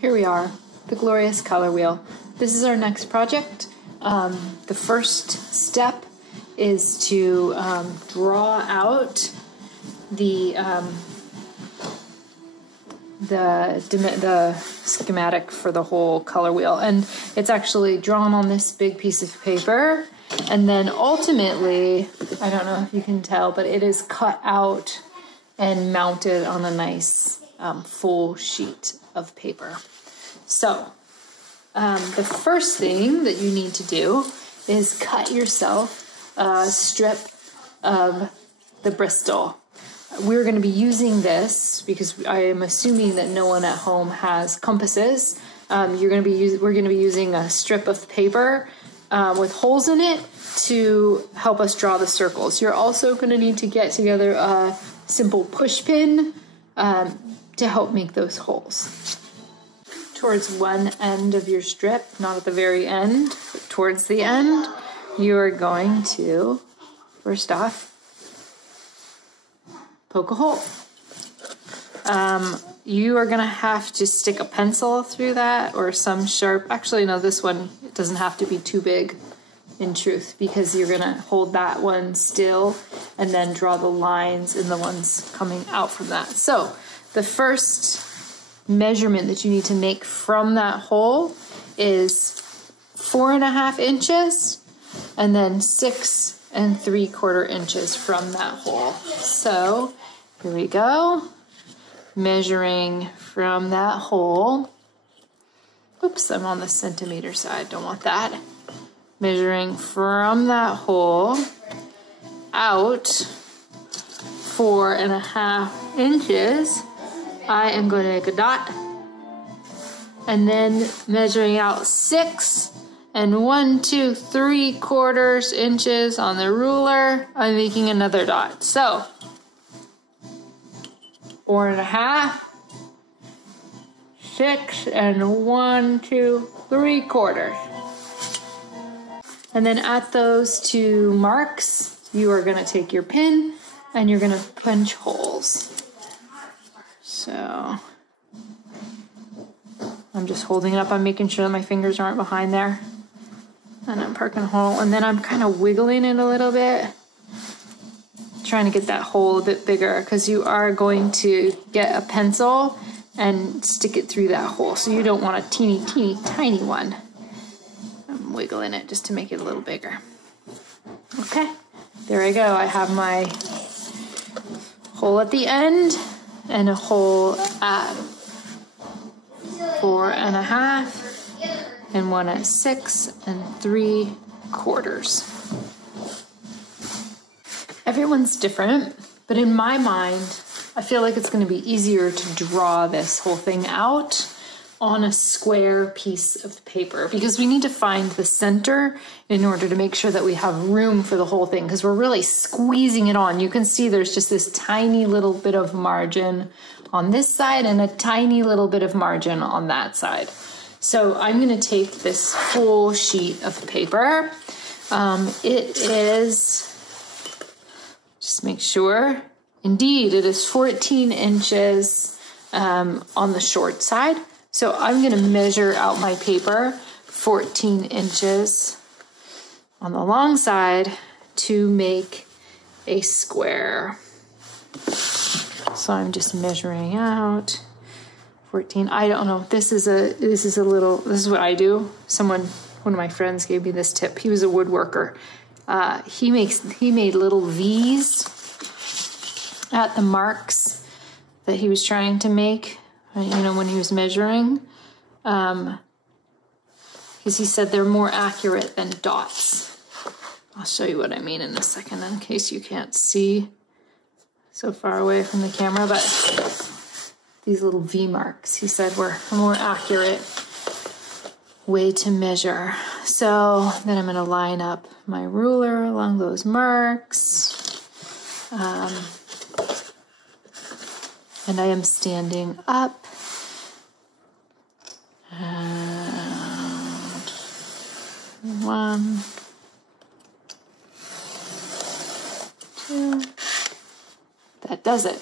Here we are, the glorious color wheel. This is our next project. The first step is to draw out the schematic for the whole color wheel, and it's actually drawn on this big piece of paper, and then ultimately, I don't know if you can tell, but it is cut out and mounted on a nice full sheet of paper. So the first thing that you need to do is cut yourself a strip of the Bristol. We're going to be using this because I am assuming that no one at home has compasses. We're going to be using a strip of paper with holes in it to help us draw the circles. You're also going to need to get together a simple push pin to help make those holes. Towards one end of your strip, not at the very end, but towards the end, you are going to, first off, poke a hole. You are gonna have to stick a pencil through that or some sharp, actually no, this one, it doesn't have to be too big in truth, because you're gonna hold that one still and then draw the lines in the ones coming out from that. So the first measurement that you need to make from that hole is 4.5 inches and then 6 3/4 inches from that hole. So here we go, measuring from that hole. Oops, I'm on the centimeter side, don't want that. Measuring from that hole out 4.5 inches. I am going to make a dot, and then measuring out 6 1 2 3/4 inches on the ruler, I'm making another dot. So 4.5, 6 1 2 3/4. And then at those two marks, you are going to take your pin and you're going to punch holes. So I'm just holding it up. I'm making sure that my fingers aren't behind there. And I'm poking a hole. And then I'm kind of wiggling it a little bit, trying to get that hole a bit bigger, because you are going to get a pencil and stick it through that hole. So you don't want a teeny, teeny, tiny one. I'm wiggling it just to make it a little bigger. Okay, there I go. I have my hole at the end and a hole at 4.5 and one at 6 3/4. Everyone's different, but in my mind, I feel like it's going to be easier to draw this whole thing out on a square piece of paper, because we need to find the center in order to make sure that we have room for the whole thing, because we're really squeezing it on. You can see there's just this tiny little bit of margin on this side and a tiny little bit of margin on that side. So I'm going to take this full sheet of paper. It is, just make sure, indeed it is 14 inches on the short side. So I'm going to measure out my paper 14 inches on the long side to make a square. So I'm just measuring out 14. I don't know. This is what I do. One of my friends gave me this tip. He was a woodworker. He made little V's at the marks that he was trying to make, when he was measuring, because he said they're more accurate than dots. I'll show you what I mean in a second, in case you can't see so far away from the camera, but these little V marks, he said, were a more accurate way to measure. So then I'm going to line up my ruler along those marks. And I am standing up. And 1, 2. That does it.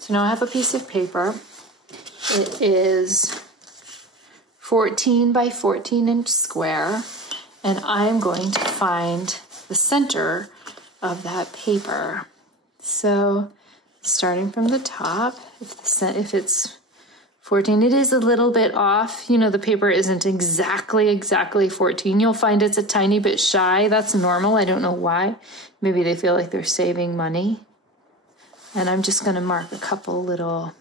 So now I have a piece of paper. It is 14 by 14 inch square, and I'm going to find the center of that paper. So starting from the top, if it's 14, it is a little bit off. You know, the paper isn't exactly 14. You'll find it's a tiny bit shy. That's normal. I don't know why. Maybe they feel like they're saving money. And I'm just going to mark a couple little,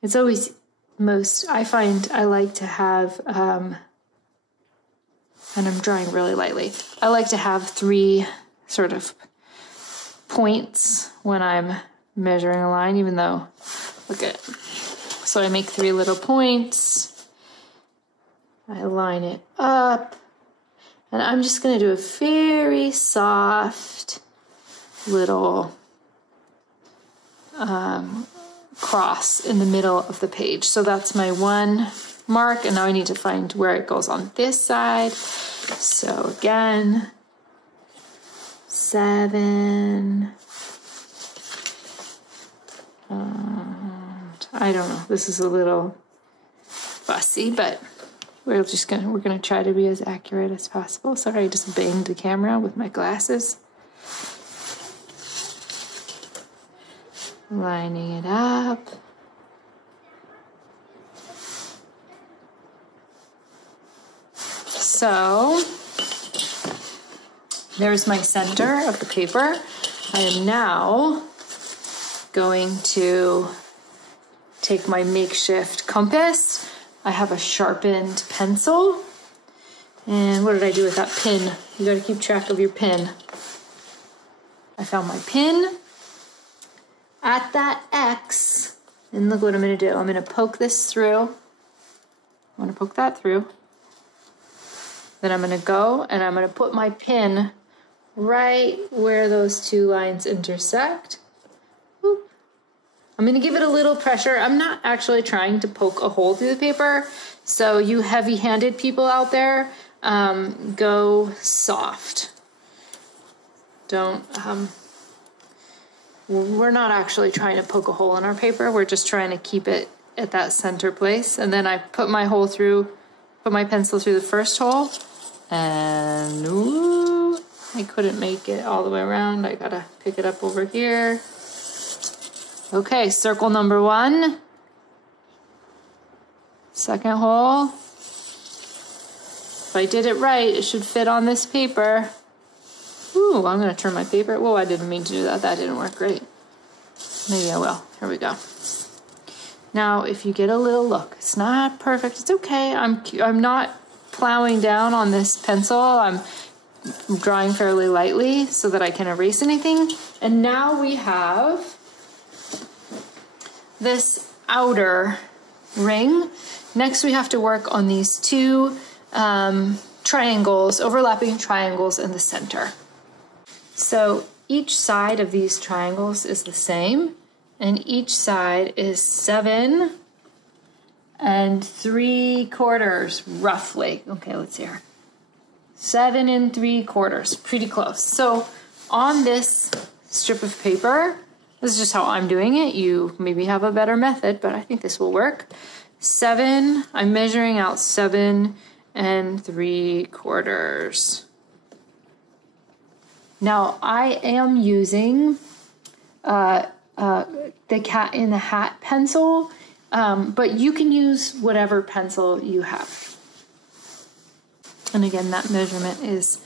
it's always I like to have, and I'm drawing really lightly, I like to have 3 sort of points when I'm measuring a line, even though, look at, so I make 3 little points, I line it up, and I'm just going to do a very soft little cross in the middle of the page. So that's my 1 mark, and now I need to find where it goes on this side. So again, 7, I don't know, this is a little fussy, but we're gonna try to be as accurate as possible. Sorry, I just banged the camera with my glasses. Lining it up. So there's my center of the paper. I am now going to take my makeshift compass. I have a sharpened pencil. And what did I do with that pin? You gotta keep track of your pin. I found my pin at that X, and look what I'm gonna do. I'm gonna poke this through. I'm gonna poke that through. Then I'm gonna go and I'm gonna put my pin right where those 2 lines intersect. Boop. I'm gonna give it a little pressure. I'm not actually trying to poke a hole through the paper, so you heavy-handed people out there, go soft. Don't, we're not actually trying to poke a hole in our paper. We're just trying to keep it at that center place. And then I put my pencil through the first hole, and ooh, I couldn't make it all the way around. I gotta pick it up over here. Okay, circle number 1. Second hole. If I did it right, it should fit on this paper. Ooh, I'm gonna turn my paper. Whoa, I didn't mean to do that. That didn't work great. Maybe I will. Here we go. Now, if you get a little look, it's not perfect. It's okay. I'm not plowing down on this pencil. I'm drawing fairly lightly so that I can erase anything. And now we have this outer ring. Next, we have to work on these 2 triangles, overlapping triangles in the center. So each side of these triangles is the same, and each side is 7 3/4, roughly. Okay, let's see here. 7 3/4, pretty close. So on this strip of paper, this is just how I'm doing it. You maybe have a better method, but I think this will work. 7, I'm measuring out 7 3/4. Now I am using the Cat in the Hat pencil, but you can use whatever pencil you have. And again, that measurement is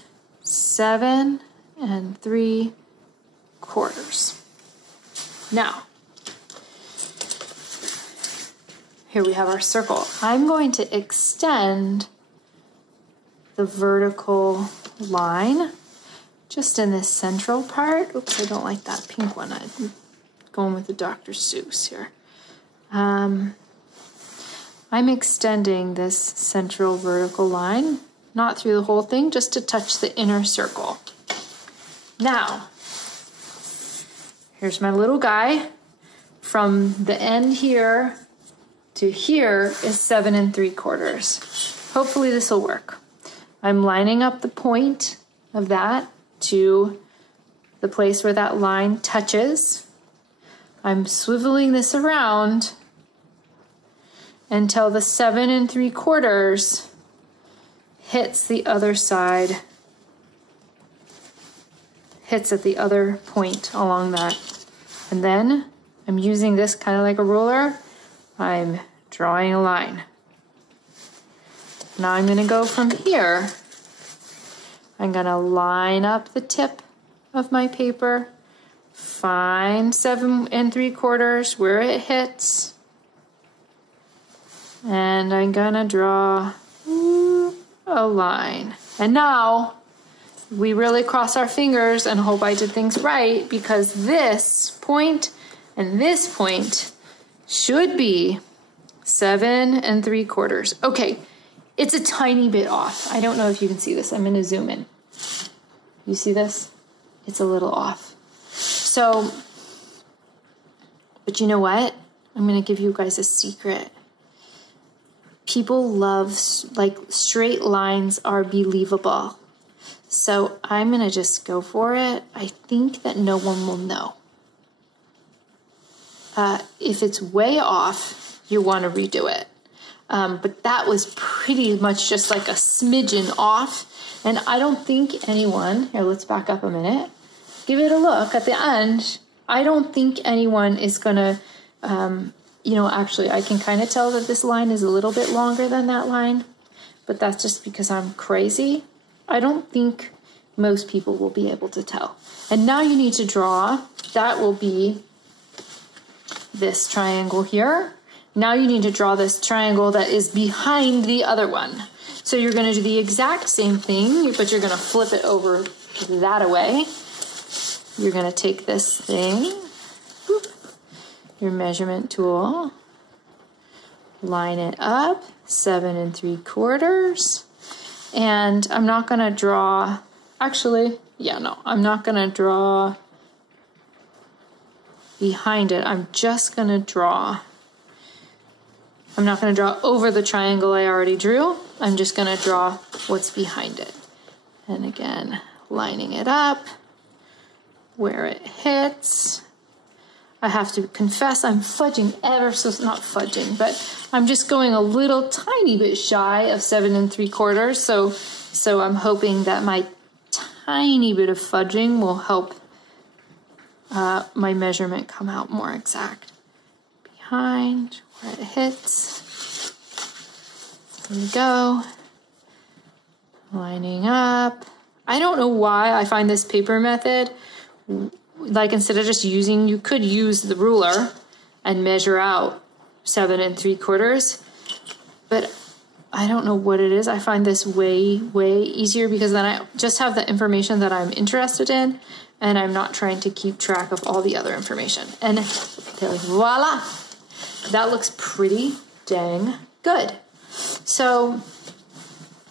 7 3/4. Now, here we have our circle. I'm going to extend the vertical line just in this central part. Oops, I don't like that pink one. I'm going with the Dr. Seuss here. I'm extending this central vertical line, not through the whole thing, just to touch the inner circle. Now, here's my little guy. From the end here to here is 7 3/4. Hopefully this will work. I'm lining up the point of that to the place where that line touches. I'm swiveling this around, until the 7 3/4 hits the other side, hits at the other point along that. And then I'm using this kind of like a ruler. I'm drawing a line. Now I'm going to go from here. I'm going to line up the tip of my paper, find 7 3/4 where it hits, and I'm going to draw a line. And now we really cross our fingers and hope I did things right, because this point and this point should be 7 3/4. Okay, it's a tiny bit off. I don't know if you can see this. I'm gonna zoom in. You see this? It's a little off. So, but you know what? I'm gonna give you guys a secret. People love, like, straight lines are believable. So I'm gonna just go for it. I think that no one will know. If it's way off, you wanna redo it. But that was pretty much just like a smidgen off. And I don't think anyone, here, let's back up a minute. Give it a look at the end. I don't think anyone is gonna, you know, actually I can kind of tell that this line is a little bit longer than that line, but that's just because I'm crazy. I don't think most people will be able to tell. And now you need to draw, that will be this triangle here. Now you need to draw this triangle that is behind the other one. So you're gonna do the exact same thing, but you're gonna flip it over that away. You're gonna take this thing, your measurement tool, line it up, 7 3/4. And I'm not gonna draw, actually, yeah, no, I'm not gonna draw behind it. I'm just gonna draw, I'm not gonna draw over the triangle I already drew. I'm just gonna draw what's behind it. And again, lining it up where it hits. I have to confess I'm fudging ever so, not fudging, but I'm just going a little tiny bit shy of 7 3/4. So I'm hoping that my tiny bit of fudging will help my measurement come out more exact. Behind where it hits. There we go. Lining up. I don't know why I find this paper method, like instead of just using, you could use the ruler and measure out 7 3/4, but I don't know what it is. I find this way, way easier because then I just have the information that I'm interested in and I'm not trying to keep track of all the other information. And voila, that looks pretty dang good. So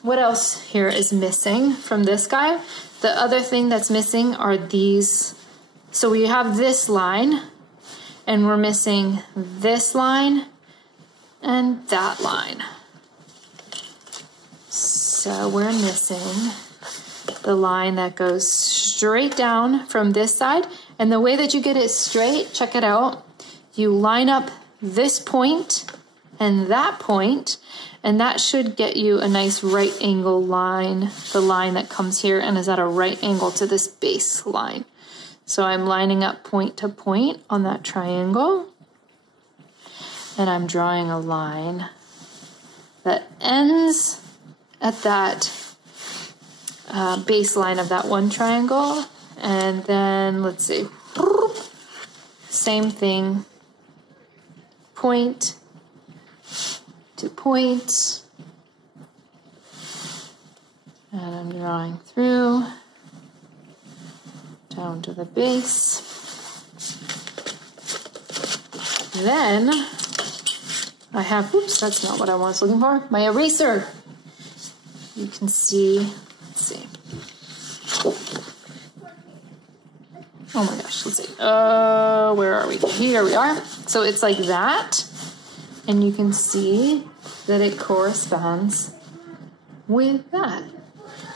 what else here is missing from this guy? The other thing that's missing are these. So we have this line and we're missing this line and that line. So we're missing the line that goes straight down from this side. And the way that you get it straight, check it out. You line up this point and that should get you a nice right angle line, the line that comes here and is at a right angle to this base line. So I'm lining up point to point on that triangle, and I'm drawing a line that ends at that baseline of that one triangle. And then let's see, same thing, point to point, and I'm drawing through down to the base. Then I have, oops, that's not what I was looking for, my eraser. You can see, let's see. Oh my gosh, let's see. Where are we? Here we are. So it's like that. And you can see that it corresponds with that.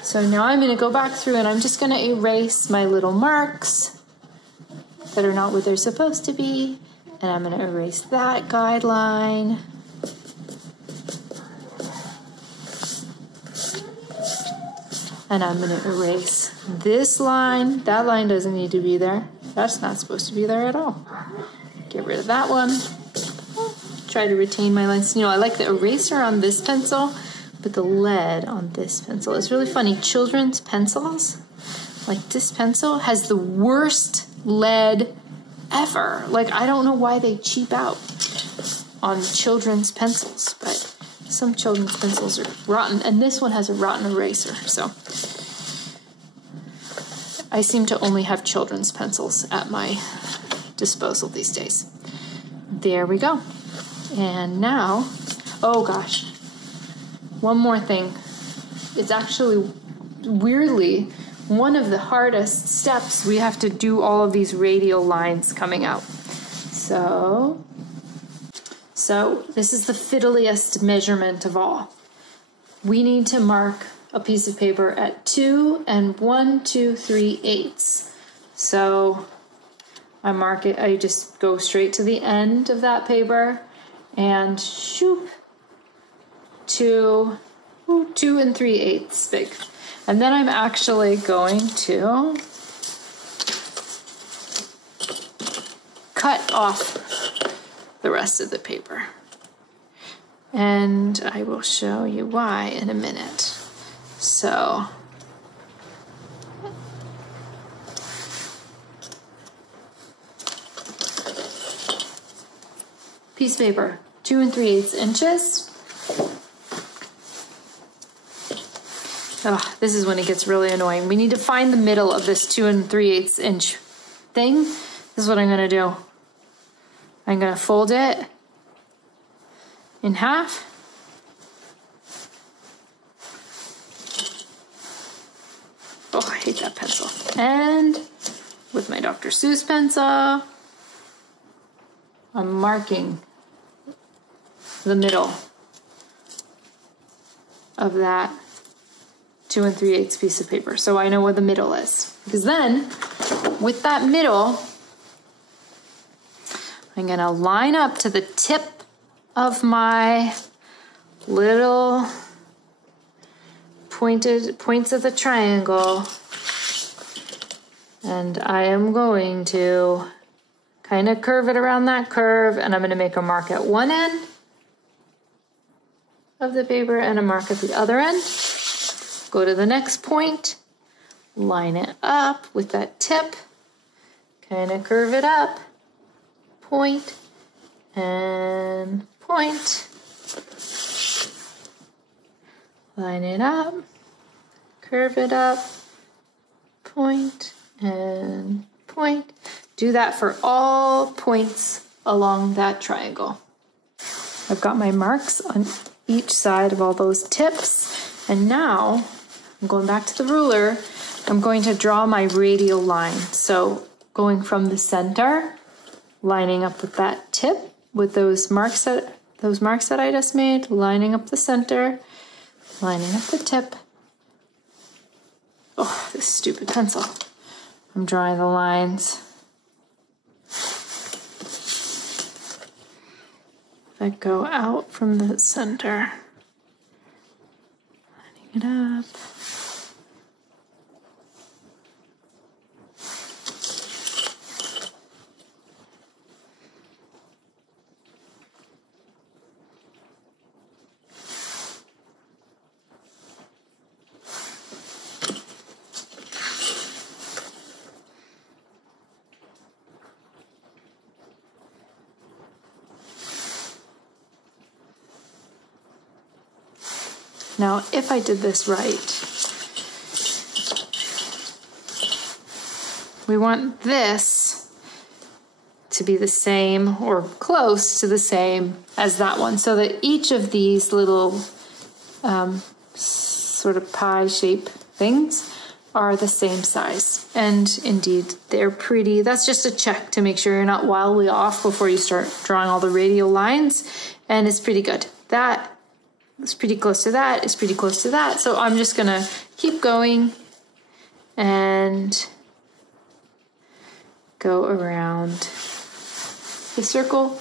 So now I'm going to go back through and I'm just going to erase my little marks that are not what they're supposed to be. And I'm going to erase that guideline. And I'm gonna erase this line. That line doesn't need to be there. That's not supposed to be there at all. Get rid of that one. Try to retain my lines. You know, I like the eraser on this pencil, but the lead on this pencil. It's really funny. Children's pencils, like this pencil, has the worst lead ever. Like, I don't know why they cheap out on children's pencils, but some children's pencils are rotten, and this one has a rotten eraser, so I seem to only have children's pencils at my disposal these days. There we go. And now, oh gosh, one more thing. It's actually, weirdly, one of the hardest steps. We have to do all of these radial lines coming out. So this is the fiddliest measurement of all. We need to mark a piece of paper at 2 1 2/3/8. So I mark it, I just go straight to the end of that paper and shoop, 2 3/8 big. And then I'm actually going to cut off the rest of the paper. And I will show you why in a minute. So, piece of paper, 2 3/8 inches. Oh, this is when it gets really annoying. We need to find the middle of this 2 3/8 inch thing. This is what I'm gonna do. I'm gonna fold it in half. Oh, I hate that pencil. And with my Dr. Seuss pencil, I'm marking the middle of that 2 3/8 piece of paper, so I know where the middle is. Because then, with that middle, I'm gonna line up to the tip of my little points of the triangle, and I am going to kind of curve it around that curve, and I'm gonna make a mark at one end of the paper and a mark at the other end. Go to the next point, line it up with that tip, kind of curve it up, point and point, line it up, curve it up, point and point. Do that for all points along that triangle. I've got my marks on each side of all those tips, and now I'm going back to the ruler. I'm going to draw my radial line. So going from the center, lining up with that tip, with those marks that I just made, lining up the center, lining up the tip. Oh, this stupid pencil. I'm drawing the lines that go out from the center. Lining it up. Now, if I did this right, we want this to be the same or close to the same as that one, so that each of these little sort of pie shape things are the same size. And indeed, they're pretty. That's just a check to make sure you're not wildly off before you start drawing all the radial lines, and it's pretty good. That it's pretty close to that, it's pretty close to that. So I'm just gonna keep going and go around the circle,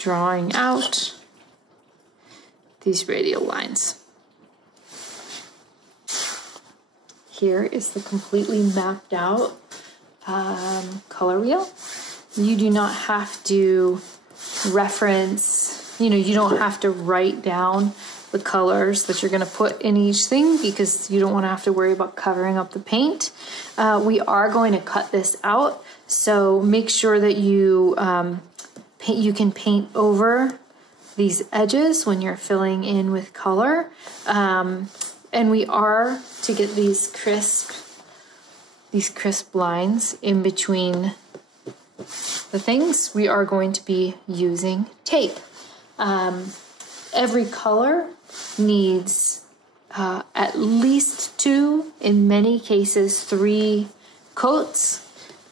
drawing out these radial lines. here is the completely mapped out color wheel. You do not have to reference, you don't have to write down the colors that you're going to put in each thing because you don't want to have to worry about covering up the paint. We are going to cut this out, so make sure that you can paint over these edges when you're filling in with color. And we are, to get these crisp lines in between the things, we are going to be using tape. Every color needs at least 2, in many cases 3 coats,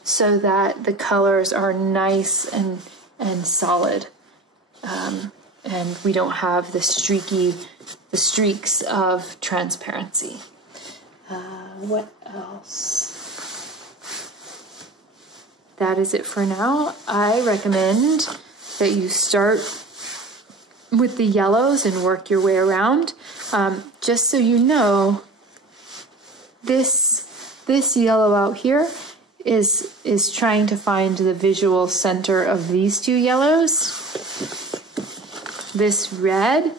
so that the colors are nice and solid, and we don't have the streaks of transparency. What else? That is it for now. I recommend that you start with the yellows and work your way around. Just so you know, this yellow out here is trying to find the visual center of these 2 yellows. This red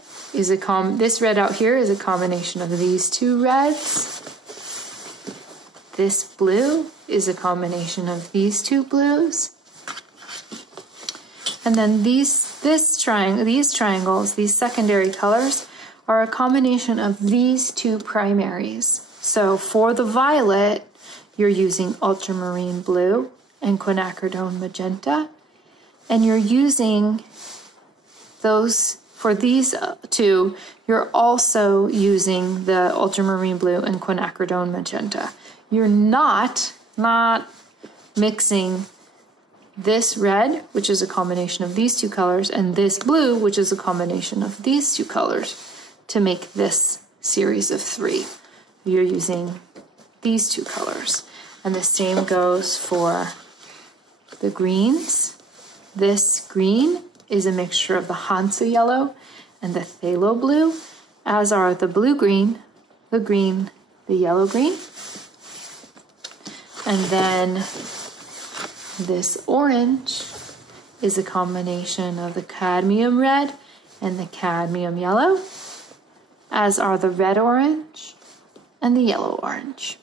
out here is a combination of these 2 reds. This blue is a combination of these 2 blues. And then these triangles, these secondary colors, are a combination of these 2 primaries. So for the violet, you're using ultramarine blue and quinacridone magenta, and you're using those. For these 2, you're also using the ultramarine blue and quinacridone magenta. You're not mixing this red, which is a combination of these 2 colors, and this blue, which is a combination of these 2 colors, to make this series of 3. You're using these 2 colors. And the same goes for the greens. This green is a mixture of the Hansa yellow and the phthalo blue, as are the blue-green, the green, the yellow-green. And then this orange is a combination of the cadmium red and the cadmium yellow, as are the red-orange and the yellow-orange.